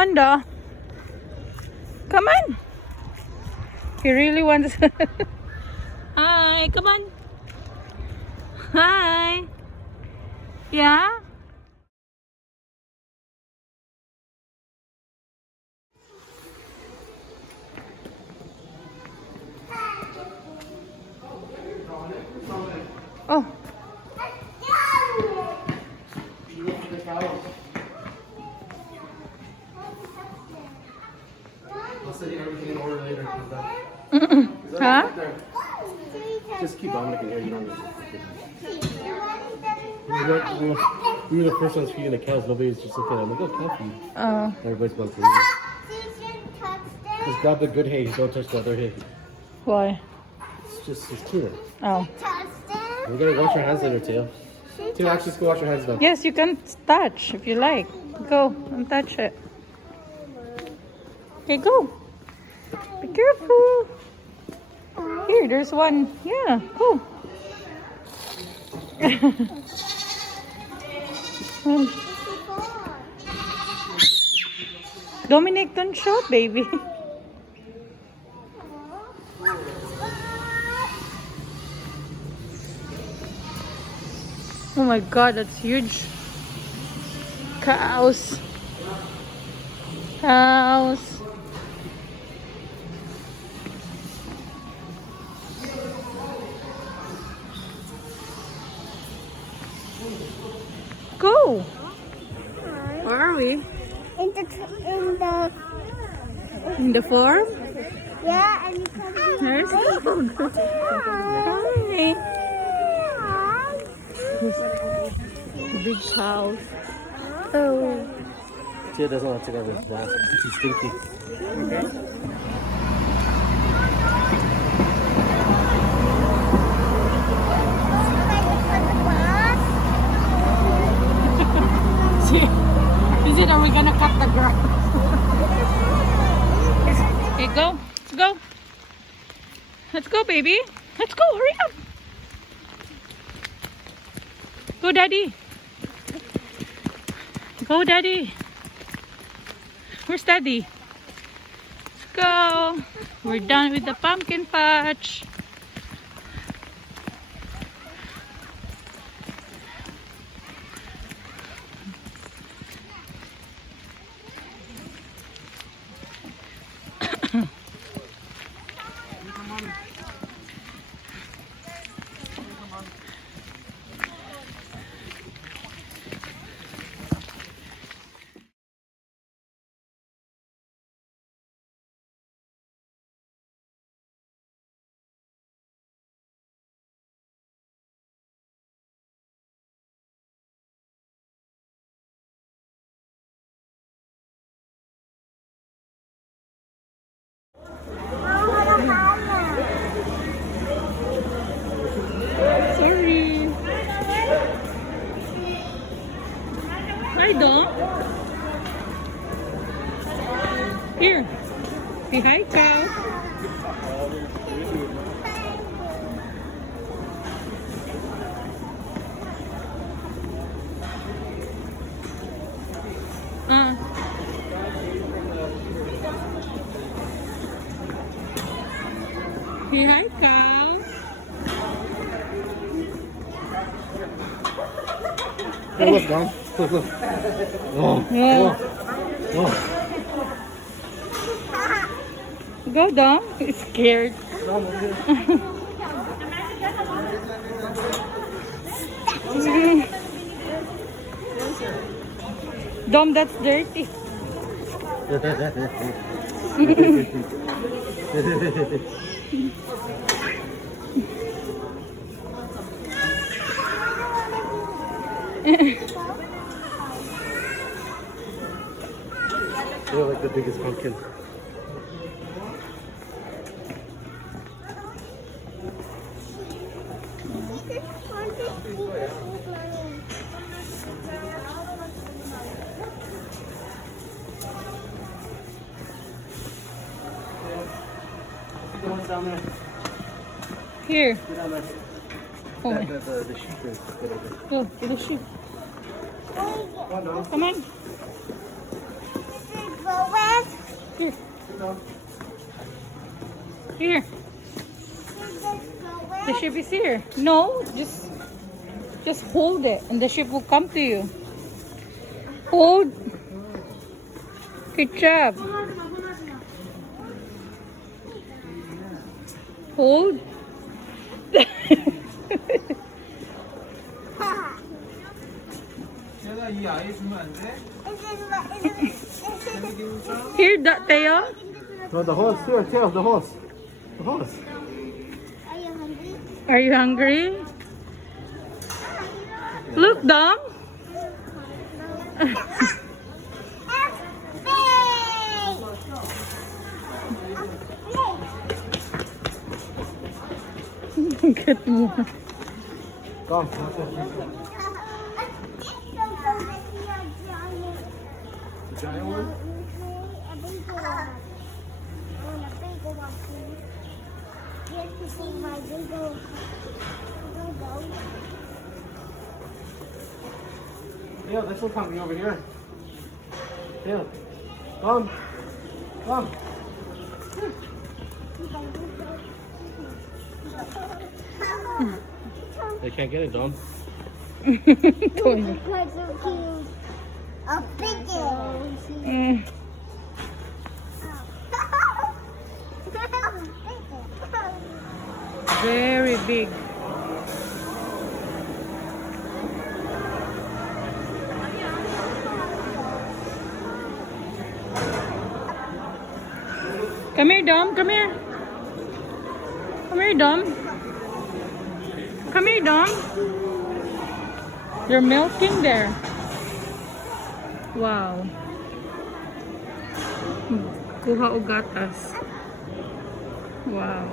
on, Da. Come on. He really wants. Hi, come on. Hi. Yeah? Oh. I'll send you everything in order later. Huh? Just keep Dominic in here. You don't need to. We were the first ones feeding the cows. Nobody's just looking at them. Like, oh, cow feed. Oh. Everybody's going crazy. Just grab the good hay. Don't touch the other hay. Why? It's cleaner. Oh. We gotta wash our hands later, Teo. Teo, actually, just go wash your hands now. Yes, you can touch if you like. Go and touch it. Okay, go. Be careful. Here, there's one. Yeah, go. Dominic, don't shout, baby. Oh my God, that's huge. Cows. Cows. Go. Where are we? In the farm? Yeah, and you can There's Hi. The big cows. Oh. Teo doesn't want to take out his mask. He's stinky. Is it? Are we gonna cut the grass? Okay, go. Let's go. Let's go, baby. Let's go. Hurry up. Go, Daddy. Go, Daddy. Where's Daddy? Let's go. We're done with the pumpkin patch. Sorry. Hi, Dom. Here. Say hi, cow. Say hi, cow. Hey, look, Dom. Look, look. Oh, Yeah. oh. Go, Dom. He's scared. Dom, over here. Dom, that's dirty. You're like the biggest pumpkin. The ones down there. Here. Get down there. Oh, The sheep is good over there. go to the sheep. Come on, Dom. Come on. go Here. Here. The ship is here. No, just hold it and the ship will come to you. Hold. Good job. Hold. Here, Teo. No, the horse here, tails, the horse. The horse. Are you hungry? Are you hungry? Look, Dom. Get more. Come. The giant one? Yeah, this one coming over here. Yeah. Come. Come. They can't get it, Dom. Toy. A big one. Mm. Very big. Come here, Dom. Come here. Come here, Dom. Come here, Dom. You're milking there. Wow. Kuha o gatas. Wow.